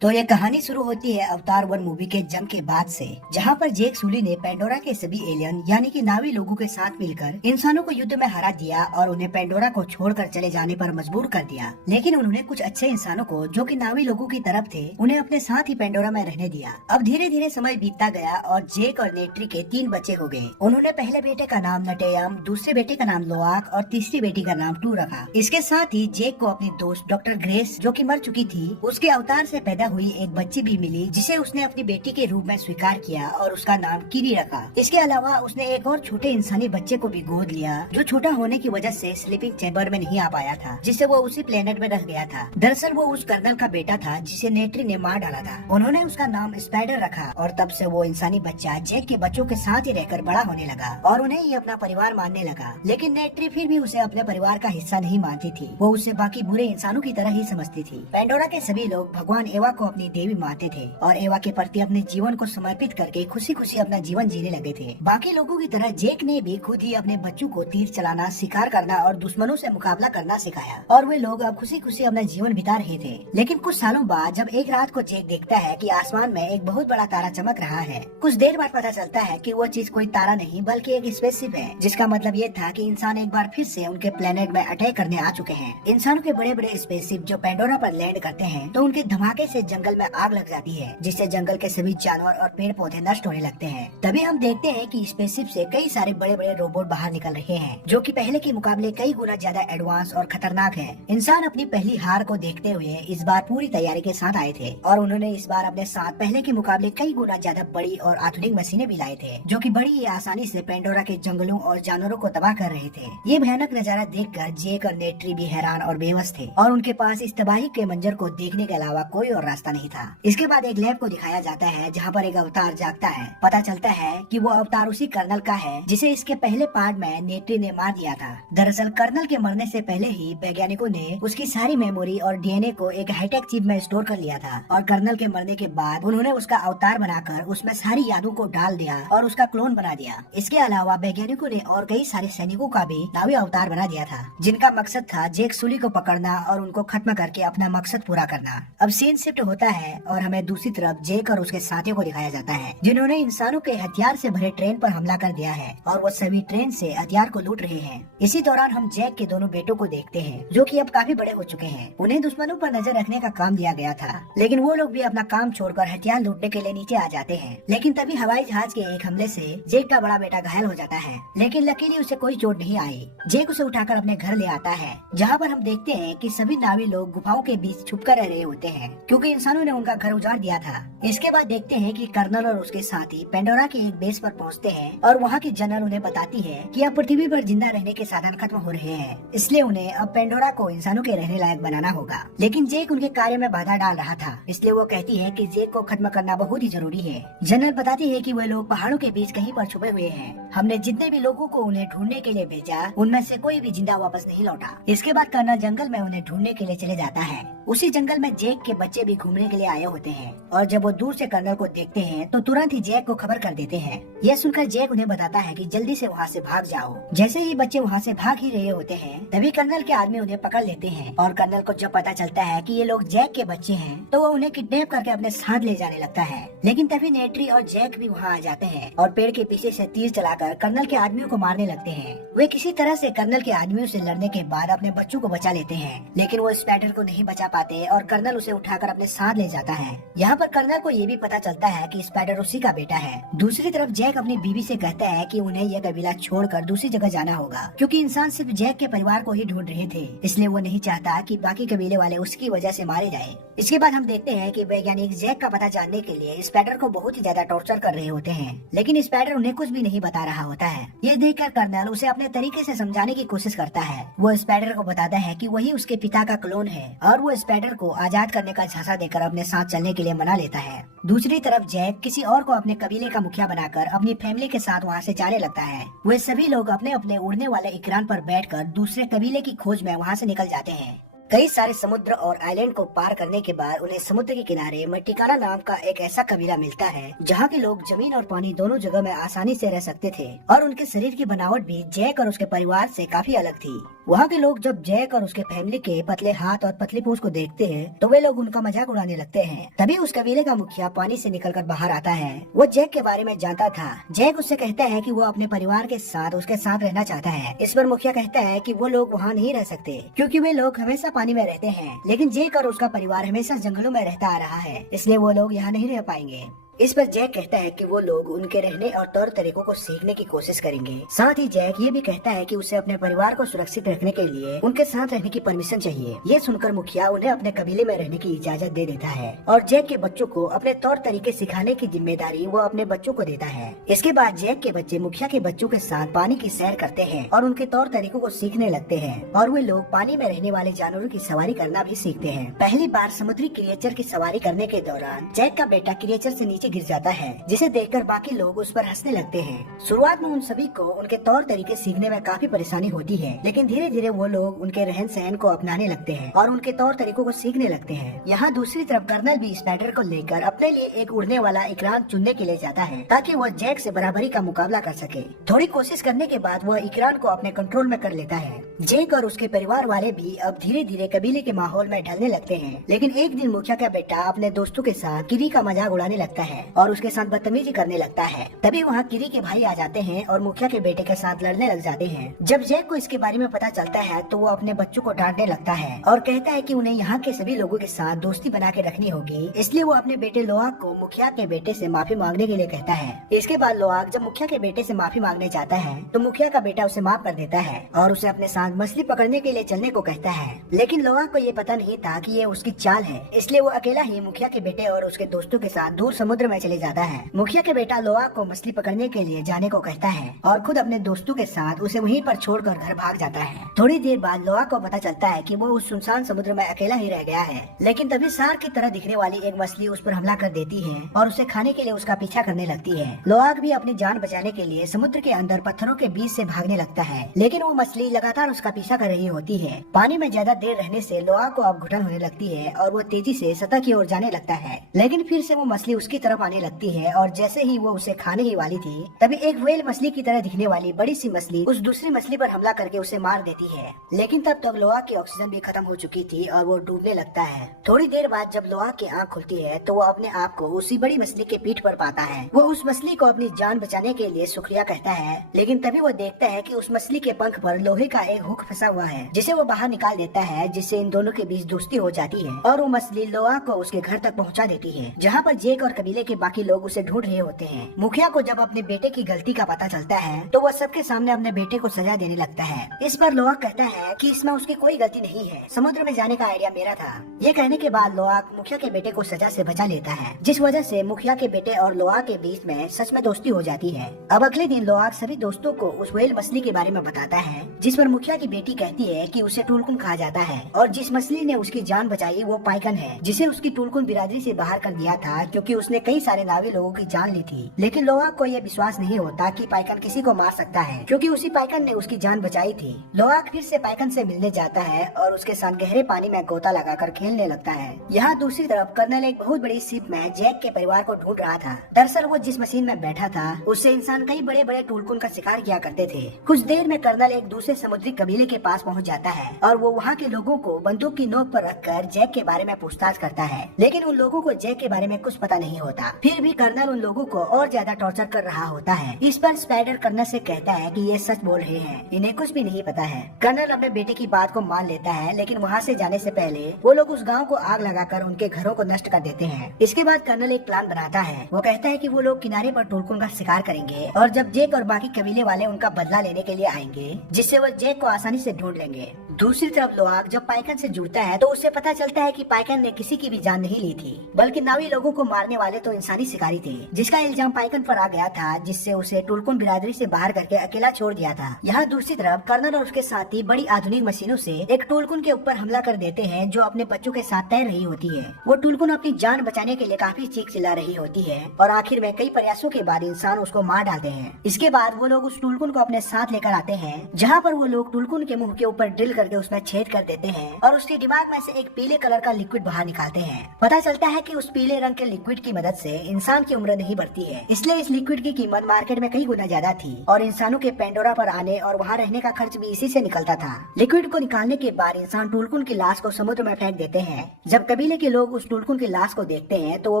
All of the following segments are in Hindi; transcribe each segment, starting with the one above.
तो ये कहानी शुरू होती है अवतार 1 मूवी के जंग के बाद से, जहाँ पर जेक सुली ने पेंडोरा के सभी एलियन यानी कि नावी लोगों के साथ मिलकर इंसानों को युद्ध में हरा दिया और उन्हें पेंडोरा को छोड़कर चले जाने पर मजबूर कर दिया। लेकिन उन्होंने कुछ अच्छे इंसानों को, जो कि नावी लोगों की तरफ थे, उन्हें अपने साथ ही पेंडोरा में रहने दिया। अब धीरे धीरे समय बीतता गया और जेक और नेट्री के 3 बच्चे हो गए। उन्होंने पहले बेटे का नाम नटेयम, दूसरे बेटे का नाम लोआक और तीसरी बेटी का नाम टू रखा। इसके साथ ही जेक को अपनी दोस्त डॉक्टर ग्रेस, जो कि मर चुकी थी, उसके अवतार से पैदा हुई एक बच्ची भी मिली, जिसे उसने अपनी बेटी के रूप में स्वीकार किया और उसका नाम किरी रखा। इसके अलावा उसने एक और छोटे इंसानी बच्चे को भी गोद लिया, जो छोटा होने की वजह से स्लीपिंग चैम्बर में नहीं आ पाया था, जिससे वो उसी प्लेनेट में रह गया था। दरअसल वो उस कर्नल का बेटा था जिसे नेट्री ने मार डाला था। उन्होंने उसका नाम स्पाइडर रखा और तब से वो इंसानी बच्चा जेक के बच्चों के साथ ही रहकर बड़ा होने लगा और उन्हें ही अपना परिवार मानने लगा। लेकिन नेट्री फिर भी उसे अपने परिवार का हिस्सा नहीं मानती थी। वो उसे बाकी बुरे इंसानों की तरह ही समझती थी। पेंडोरा के सभी लोग भगवान एवा को अपनी देवी मानते थे और एवा के प्रति अपने जीवन को समर्पित करके खुशी खुशी अपना जीवन जीने लगे थे। बाकी लोगों की तरह जेक ने भी खुद ही अपने बच्चों को तीर चलाना, शिकार करना और दुश्मनों से मुकाबला करना सिखाया और वे लोग अब खुशी खुशी अपना जीवन बिता रहे थे। लेकिन कुछ सालों बाद जब एक रात को जेक देखता है कि आसमान में एक बहुत बड़ा तारा चमक रहा है, कुछ देर बाद पता चलता है कि वो चीज कोई तारा नहीं बल्कि एक स्पेसशिप है, जिसका मतलब ये था कि इंसान एक बार फिर से उनके प्लेनेट में अटैक करने आ चुके हैं। इंसानों के बड़े बड़े स्पेसशिप जो पेंडोरा पर लैंड करते हैं तो उनके धमाके से जंगल में आग लग जाती है, जिससे जंगल के सभी जानवर और पेड़ पौधे नष्ट होने लगते हैं। तभी हम देखते हैं कि स्पेसशिप से कई सारे बड़े बड़े रोबोट बाहर निकल रहे हैं, जो कि पहले के मुकाबले कई गुना ज्यादा एडवांस और खतरनाक हैं। इंसान अपनी पहली हार को देखते हुए इस बार पूरी तैयारी के साथ आए थे और उन्होंने इस बार अपने साथ पहले के मुकाबले कई गुना ज्यादा बड़ी और आधुनिक मशीनें भी लाए थे, जो कि बड़ी ही आसानी से पेंडोरा के जंगलों और जानवरों को तबाह कर रहे थे। ये भयानक नजारा देखकर जेक और नेट्री भी हैरान और बेबस थे और उनके पास इस तबाही के मंजर को देखने के अलावा कोई और रास्ता नहीं था। इसके बाद एक लैब को दिखाया जाता है जहाँ पर एक अवतार जागता है। पता चलता है कि वो अवतार उसी कर्नल का है जिसे इसके पहले पार्ट में नेट्री ने मार दिया था। दरअसल कर्नल के मरने से पहले ही वैज्ञानिकों ने उसकी सारी मेमोरी और डीएनए को एक हाईटेक चिप में स्टोर कर लिया था और कर्नल के मरने के बाद उन्होंने उसका अवतार बनाकर उसमें सारी यादों को डाल दिया और उसका क्लोन बना दिया। इसके अलावा वैज्ञानिकों ने और कई सारे सैनिकों का भी नावी अवतार बना दिया था, जिनका मकसद था जेक सुली को पकड़ना और उनको खत्म करके अपना मकसद पूरा करना। अब सीन शिफ्ट होता है और हमें दूसरी तरफ जेक और उसके साथियों को दिखाया जाता है, जिन्होंने इंसानों के हथियार से भरे ट्रेन पर हमला कर दिया है और वो सभी ट्रेन से हथियार को लूट रहे हैं। इसी दौरान हम जेक के दोनों बेटों को देखते हैं, जो कि अब काफी बड़े हो चुके हैं। उन्हें दुश्मनों पर नजर रखने का काम दिया गया था, लेकिन वो लोग भी अपना काम छोड़कर हथियार लूटने के लिए नीचे आ जाते हैं। लेकिन तभी हवाई जहाज के एक हमले से जेक का बड़ा बेटा घायल हो जाता है, लेकिन लकीली उसे कोई चोट नहीं आई। जेक उसे उठाकर अपने घर ले आता है, जहाँ पर हम देखते हैं कि सभी नावी लोग गुफाओं के बीच छुपकर रह रहे होते हैं, क्योंकि इंसानों ने उनका घर उजाड़ दिया था। इसके बाद देखते हैं कि कर्नल और उसके साथी पेंडोरा के एक बेस पर पहुंचते हैं और वहाँ की जनरल उन्हें बताती है कि अब पृथ्वी पर जिंदा रहने के साधन खत्म हो रहे हैं, इसलिए उन्हें अब पेंडोरा को इंसानों के रहने लायक बनाना होगा। लेकिन जेक उनके कार्य में बाधा डाल रहा था, इसलिए वो कहती है कि जेक को खत्म करना बहुत ही जरूरी है। जनरल बताती है कि वे लोग पहाड़ों के बीच कहीं पर छुपे हुए हैं। हमने जितने भी लोगों को उन्हें ढूंढने के लिए भेजा, उनमें से कोई भी जिंदा वापस नहीं लौटा। इसके बाद कर्नल जंगल में उन्हें ढूंढने के लिए चले जाता है। उसी जंगल में जेक के बच्चे भी घूमने के लिए आए होते हैं और जब वो दूर से कर्नल को देखते हैं तो तुरंत ही जेक को खबर कर देते हैं। यह सुनकर जेक उन्हें बताता है कि जल्दी से वहाँ से भाग जाओ। जैसे ही बच्चे वहाँ से भाग ही रहे होते हैं, तभी कर्नल के आदमी उन्हें पकड़ लेते हैं और कर्नल को जब पता चलता है कि ये लोग जेक के बच्चे हैं तो वो उन्हें किडनैप करके अपने साथ ले जाने लगता है। लेकिन तभी नेट्री और जेक भी वहाँ आ जाते हैं और पेड़ के पीछे से तीर चलाकर कर्नल के आदमियों को मारने लगते हैं। वे किसी तरह से कर्नल के आदमियों से लड़ने के बाद अपने बच्चों को बचा लेते हैं, लेकिन वो स्पाइडर को नहीं बचा पाते और कर्नल उसे उठाकर अपने साथ ले जाता है। यहाँ पर कर्नल को ये भी पता चलता है कि स्पाइडर उसी का बेटा है। दूसरी तरफ जेक अपनी बीवी से कहता है कि उन्हें यह कबीला छोड़कर दूसरी जगह जाना होगा, क्योंकि इंसान सिर्फ जेक के परिवार को ही ढूंढ रहे थे, इसलिए वो नहीं चाहता कि बाकी कबीले वाले उसकी वजह से मारे जाएं। इसके बाद हम देखते हैं कि वैज्ञानिक जेक का पता जानने के लिए स्पाइडर को बहुत ही ज्यादा टॉर्चर कर रहे होते हैं, लेकिन स्पाइडर उन्हें कुछ भी नहीं बता रहा होता है। ये देखकर कर्नल उसे अपने तरीके से समझाने की कोशिश करता है। वो स्पाइडर को बताता है कि वही उसके पिता का क्लोन है और वो स्पाइडर को आजाद करने का झांसा देकर अपने साथ चलने के लिए मना लेता है। दूसरी तरफ जेक किसी और को अपने कबीले का मुखिया बनाकर अपनी फैमिली के साथ वहाँ से जाने लगता है। वे सभी लोग अपने अपने उड़ने वाले इकरान पर बैठकर दूसरे कबीले की खोज में वहाँ से निकल जाते हैं। कई सारे समुद्र और आइलैंड को पार करने के बाद उन्हें समुद्र के किनारे मट्टिकाना नाम का एक ऐसा कबीला मिलता है जहाँ के लोग जमीन और पानी दोनों जगह में आसानी से रह सकते थे और उनके शरीर की बनावट भी जैक और उसके परिवार से काफी अलग थी। वहाँ के लोग जब जैक और उसके फैमिली के पतले हाथ और पतली पूंछ को देखते हैं तो वे लोग उनका मजाक उड़ाने लगते हैं। तभी उस कबीले का मुखिया पानी से निकलकर बाहर आता है। वो जैक के बारे में जानता था। जैक उससे कहता है कि वो अपने परिवार के साथ उसके साथ रहना चाहता है। इस पर मुखिया कहता है कि वो लोग वहाँ नहीं रह सकते क्योंकि वे लोग हमेशा पानी में रहते हैं, लेकिन जैक और उसका परिवार हमेशा जंगलों में रहता आ रहा है, इसलिए वो लोग यहाँ नहीं रह पाएंगे। इस पर जैक कहता है कि वो लोग उनके रहने और तौर तरीकों को सीखने की कोशिश करेंगे। साथ ही जैक ये भी कहता है कि उसे अपने परिवार को सुरक्षित रखने के लिए उनके साथ रहने की परमिशन चाहिए। ये सुनकर मुखिया उन्हें अपने कबीले में रहने की इजाजत दे देता है और जैक के बच्चों को अपने तौर तरीके सिखाने की जिम्मेदारी वो अपने बच्चों को देता है। इसके बाद जैक के बच्चे मुखिया के बच्चों के साथ पानी की सैर करते हैं और उनके तौर तरीकों को सीखने लगते हैं और वे लोग पानी में रहने वाले जानवरों की सवारी करना भी सीखते हैं। पहली बार समुद्री क्रिएचर की सवारी करने के दौरान जैक का बेटा क्रिएचर से नीचे गिर जाता है, जिसे देखकर बाकी लोग उस पर हंसने लगते हैं। शुरुआत में उन सभी को उनके तौर तरीके सीखने में काफी परेशानी होती है, लेकिन धीरे धीरे वो लोग उनके रहन सहन को अपनाने लगते हैं और उनके तौर तरीकों को सीखने लगते हैं। यहाँ दूसरी तरफ कर्नल भी स्पाइडर को लेकर अपने लिए एक उड़ने वाला इकरान चुनने के लिए जाता है ताकि वो जैक से बराबरी का मुकाबला कर सके। थोड़ी कोशिश करने के बाद वह इकरान को अपने कंट्रोल में कर लेता है। जैक और उसके परिवार वाले भी अब धीरे धीरे कबीले के माहौल में ढलने लगते हैं, लेकिन एक दिन मुखिया का बेटा अपने दोस्तों के साथ किरी का मजाक उड़ाने लगता है और उसके साथ बदतमीजी करने लगता है। तभी वहाँ किरी के भाई आ जाते हैं और मुखिया के बेटे के साथ लड़ने लग जाते हैं। जब जैक को इसके बारे में पता चलता है तो वो अपने बच्चों को डांटने लगता है और कहता है कि उन्हें यहाँ के सभी लोगों के साथ दोस्ती बना के रखनी होगी, इसलिए वो अपने बेटे लोआक को मुखिया के बेटे से माफी मांगने के लिए कहता है। इसके बाद लोआक जब मुखिया के बेटे से माफी मांगने जाता है तो मुखिया का बेटा उसे माफ कर देता है और उसे अपने साथ मछली पकड़ने के लिए चलने को कहता है। लेकिन लोआक को ये पता नहीं था कि ये उसकी चाल है, इसलिए वो अकेला ही मुखिया के बेटे और उसके दोस्तों के साथ दूर समुद्र में चले जाता है। मुखिया के बेटा लोआक को मछली पकड़ने के लिए जाने को कहता है और खुद अपने दोस्तों के साथ उसे वहीं पर छोड़कर घर भाग जाता है। थोड़ी देर बाद लोआक को पता चलता है कि वो उस सुनसान समुद्र में अकेला ही रह गया है, लेकिन तभी शार्क की तरह दिखने वाली एक मछली उस पर हमला कर देती है और उसे खाने के लिए उसका पीछा करने लगती है। लोआक भी अपनी जान बचाने के लिए समुद्र के अंदर पत्थरों के बीच से भागने लगता है, लेकिन वो मछली लगातार उसका पीछा कर रही होती है। पानी में ज्यादा देर रहने से लोआक को अब घुटन होने लगती है और वो तेजी से सतह की ओर जाने लगता है, लेकिन फिर से वो मछली उसकी तरफ आने लगती है और जैसे ही वो उसे खाने ही वाली थी तभी एक व्हेल मछली की तरह दिखने वाली बड़ी सी मछली उस दूसरी मछली पर हमला करके उसे मार देती है। लेकिन तब तक लोआक की ऑक्सीजन भी खत्म हो चुकी थी और वो डूबने लगता है। थोड़ी देर बाद जब लोआक की आंख खुलती है तो वो अपने आप को उसी बड़ी मछली के पीठ पर पाता है। वो उस मछली को अपनी जान बचाने के लिए शुक्रिया कहता है, लेकिन तभी वो देखता है कि उस मछली के पंख पर लोहे का एक हुक फंसा हुआ है, जिसे वो बाहर निकाल देता है, जिससे इन दोनों के बीच दोस्ती हो जाती है और वो मछली लोआक को उसके घर तक पहुँचा देती है, जहाँ पर जैक और कबीले के बाकी लोग उसे ढूंढ रहे होते हैं। मुखिया को जब अपने बेटे की गलती का पता चलता है तो वह सबके सामने अपने बेटे को सजा देने लगता है। इस पर लोआक कहता है कि इसमें उसकी कोई गलती नहीं है, समुद्र में जाने का आइडिया मेरा था। ये कहने के बाद लोआक मुखिया के बेटे को सजा से बचा लेता है, जिस वजह से मुखिया के बेटे और लोआक के बीच में सच में दोस्ती हो जाती है। अब अगले दिन लोआक सभी दोस्तों को उस व्हेल मछली के बारे में बताता है, जिस पर मुखिया की बेटी कहती है कि उसे टुलकुन कहा जाता है और जिस मछली ने उसकी जान बचाई वो पाइकन है, जिसे उसकी टुलकुन बिरादरी से बाहर कर दिया था क्योंकि उसने कई सारे नावी लोगों की जान ली थी। लेकिन लोआक को यह विश्वास नहीं होता कि पाइकन किसी को मार सकता है, क्योंकि उसी पाइकन ने उसकी जान बचाई थी। लोआक फिर से पाइकन से मिलने जाता है और उसके साथ गहरे पानी में गोता लगाकर खेलने लगता है। यहाँ दूसरी तरफ कर्नल एक बहुत बड़ी शिप में जैक के परिवार को ढूंढ रहा था। दरअसल वो जिस मशीन में बैठा था उससे इंसान कई बड़े बड़े टुलकुन का शिकार किया करते थे। कुछ देर में कर्नल एक दूसरे समुद्री कबीले के पास पहुँच जाता है और वो वहाँ के लोगों को बंदूक की नोक पर रखकर जैक के बारे में पूछताछ करता है, लेकिन उन लोगों को जैक के बारे में कुछ पता नहीं होता। फिर भी कर्नल उन लोगों को और ज्यादा टॉर्चर कर रहा होता है। इस पर स्पाइडर कर्नल से कहता है कि ये सच बोल रहे हैं, इन्हें कुछ भी नहीं पता है। कर्नल अपने बेटे की बात को मान लेता है, लेकिन वहाँ से जाने से पहले वो लोग उस गांव को आग लगाकर उनके घरों को नष्ट कर देते हैं। इसके बाद कर्नल एक प्लान बनाता है। वो कहता है कि वो लोग किनारे पर टुलकुन का शिकार करेंगे और जब जैक और बाकी कबीले वाले उनका बदला लेने के लिए आएंगे, जिससे वो जैक को आसानी से ढूंढ लेंगे। दूसरी तरफ लोआक जब पाइकन से जुड़ता है तो उसे पता चलता है कि पाइकन ने किसी की भी जान नहीं ली थी, बल्कि नावी लोगों को मारने वाले तो इंसानी शिकारी थे, जिसका इल्जाम पाइकन पर आ गया था, जिससे उसे टुलकुन बिरादरी से बाहर करके अकेला छोड़ दिया था। यहाँ दूसरी तरफ कर्नल और उसके साथी बड़ी आधुनिक मशीनों से एक टुलकुन के ऊपर हमला कर देते हैं, जो अपने बच्चों के साथ तैर रही होती है। वो टुलकुन अपनी जान बचाने के लिए काफी चीख चिल्ला रही होती है और आखिर में कई प्रयासों के बाद इंसान उसको मार डालते हैं। इसके बाद वो लोग उस टुलकुन को अपने साथ लेकर आते हैं, जहाँ पर वो लोग टुलकुन के मुंह के ऊपर ड्रिल कर करके उसमें छेद कर देते हैं और उसके दिमाग में से एक पीले कलर का लिक्विड बाहर निकालते हैं। पता चलता है कि उस पीले रंग के लिक्विड की मदद से इंसान की उम्र नहीं बढ़ती है, इसलिए इस लिक्विड की कीमत मार्केट में कई गुना ज्यादा थी और इंसानों के पेंडोरा पर आने और वहाँ रहने का खर्च भी इसी से निकलता था। लिक्विड को निकालने के बाद इंसान टुलकुन की लाश को समुद्र में फेंक देते हैं। जब कबीले के लोग उस टुलकुन की लाश को देखते हैं तो वो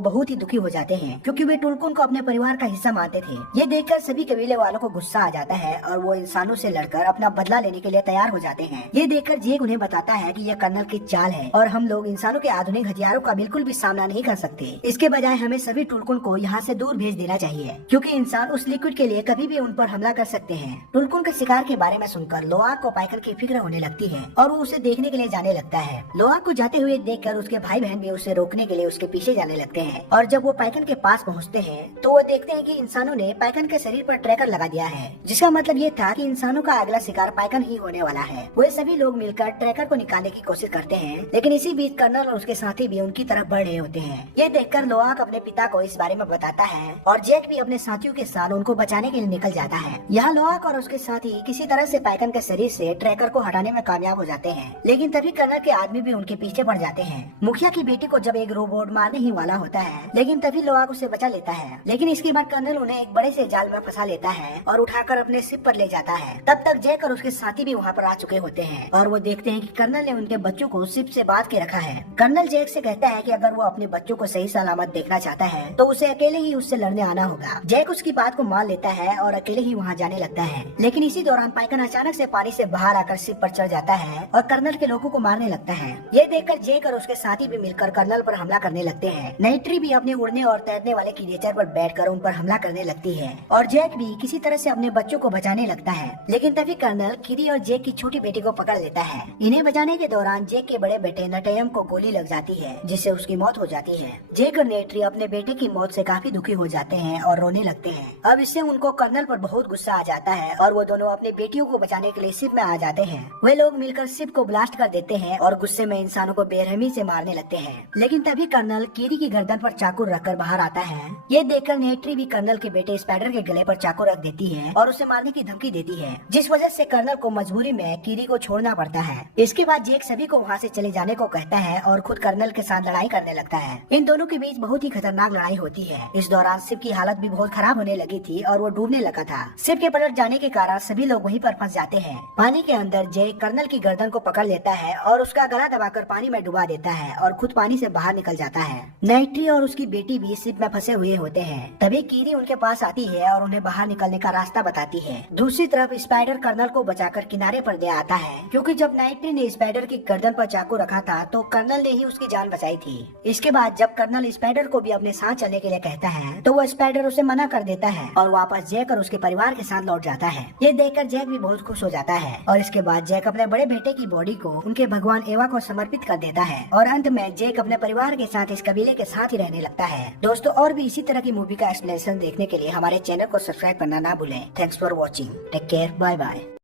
बहुत ही दुखी हो जाते हैं, क्योंकि वे टुलकुन को अपने परिवार का हिस्सा मानते थे। ये देखकर सभी कबीले वालों को गुस्सा आ जाता है और वो इंसानों से लड़कर अपना बदला लेने के लिए तैयार हो जाते हैं। ये देखकर जेक उन्हें बताता है कि यह कर्नल की चाल है और हम लोग इंसानों के आधुनिक हथियारों का बिल्कुल भी सामना नहीं कर सकते। इसके बजाय हमें सभी टुलकुन को यहाँ से दूर भेज देना चाहिए, क्योंकि इंसान उस लिक्विड के लिए कभी भी उन पर हमला कर सकते हैं। टुलकुन के शिकार के बारे में सुनकर लोआक को पाइकन की फिक्र होने लगती है और वो उसे देखने के लिए जाने लगता है। लोआक को जाते हुए देखकर उसके भाई बहन भी उसे रोकने के लिए उसके पीछे जाने लगते हैं और जब वो पाइकन के पास पहुँचते हैं तो वो देखते हैं कि इंसानों ने पाइकन के शरीर पर ट्रैकर लगा दिया है, जिसका मतलब ये था कि इंसानों का अगला शिकार पाइकन ही होने वाला है। वे सभी लोग मिलकर ट्रैकर को निकालने की कोशिश करते हैं, लेकिन इसी बीच कर्नल और उसके साथी भी उनकी तरफ बढ़ रहे होते हैं। ये देखकर लोआक अपने पिता को इस बारे में बताता है और जैक भी अपने साथियों के साथ उनको बचाने के लिए निकल जाता है। यहाँ लोआक और उसके साथी किसी तरह से पाइकन के शरीर से ट्रैकर को हटाने में कामयाब हो जाते हैं, लेकिन तभी कर्नल के आदमी भी उनके पीछे पड़ जाते हैं। मुखिया की बेटी को जब एक रोबोट मारने ही वाला होता है, लेकिन तभी लोआक उसे बचा लेता है। लेकिन इसके बाद कर्नल उन्हें एक बड़े से जाल में फंसा लेता है और उठाकर अपने शिप पर ले जाता है। तब तक जैक और उसके साथी भी वहाँ पर आ चुके होते हैं और वो देखते हैं कि कर्नल ने उनके बच्चों को शिप से बांध के रखा है। कर्नल जैक से कहता है कि अगर वो अपने बच्चों को सही सलामत देखना चाहता है तो उसे अकेले ही उससे लड़ने आना होगा। जैक उसकी बात को मान लेता है और अकेले ही वहाँ जाने लगता है, लेकिन इसी दौरान पाइकन अचानक से पानी से बाहर आकर शिप पर चढ़ जाता है और कर्नल के लोगों को मारने लगता है। ये देखकर जैक और उसके साथी भी मिलकर कर्नल पर हमला करने लगते हैं। नाइट्री भी अपने उड़ने और तैरने वाले क्रिएचर पर बैठकर उन पर हमला करने लगती है और जैक भी किसी तरह से अपने बच्चों को बचाने लगता है। लेकिन तभी कर्नल किरी और जैक की छोटी बेटी को पकड़ लेता है। इन्हें बचाने के दौरान जैक के बड़े बेटे नटयम को गोली लग जाती है, जिससे उसकी मौत हो जाती है। जैक और नेट्री अपने बेटे की मौत से काफी दुखी हो जाते हैं और रोने लगते हैं। अब इससे उनको कर्नल पर बहुत गुस्सा आ जाता है और वो दोनों अपनी बेटियों को बचाने के लिए शिप में आ जाते हैं। वे लोग मिलकर शिप को ब्लास्ट कर देते हैं और गुस्से में इंसानों को बेरहमी से मारने लगते हैं। लेकिन तभी कर्नल किरी की गर्दन पर चाकू रखकर बाहर आता है। ये देखकर नेट्री भी कर्नल के बेटे स्पाइडर के गले पर चाकू रख देती है और उसे मारने की धमकी देती है, जिस वजह से कर्नल को मजबूरी में किरी को छोड़ना पड़ता है। इसके बाद जैक सभी को वहाँ से चले जाने को कहता है और खुद कर्नल के साथ लड़ाई करने लगता है। इन दोनों के बीच बहुत ही खतरनाक लड़ाई होती है। इस दौरान शिप की हालत भी बहुत खराब होने लगी थी और वो डूबने लगा था। शिप के पलट जाने के कारण सभी लोग वहीं पर फंस जाते हैं। पानी के अंदर जैक कर्नल की गर्दन को पकड़ लेता है और उसका गला दबाकर पानी में डुबा देता है और खुद पानी से बाहर निकल जाता है। नाइट्री और उसकी बेटी भी शिप में फंसे हुए होते हैं। तभी कीरी उनके पास आती है और उन्हें बाहर निकलने का रास्ता बताती है। दूसरी तरफ स्पाइडर कर्नल को बचाकर किनारे पर ले आता है, क्योंकि जब नाइट्री ने स्पाइडर की गर्दन पर चाकू रखा था तो कर्नल ने ही उसकी जान बचाई थी। इसके बाद जब कर्नल स्पाइडर को भी अपने साथ चलने के लिए कहता है तो वो स्पाइडर उसे मना कर देता है और वापस जैक और उसके परिवार के साथ लौट जाता है। ये देखकर जैक भी बहुत खुश हो जाता है और इसके बाद जैक अपने बड़े बेटे की बॉडी को उनके भगवान एवा को समर्पित कर देता है और अंत में जैक अपने परिवार के साथ इस कबीले के साथ ही रहने लगता है। दोस्तों, और भी इसी तरह की मूवी का एक्सप्लेनेशन देखने के लिए हमारे चैनल को सब्सक्राइब करना ना भूलें। Thanks for watching. Take care. Bye bye.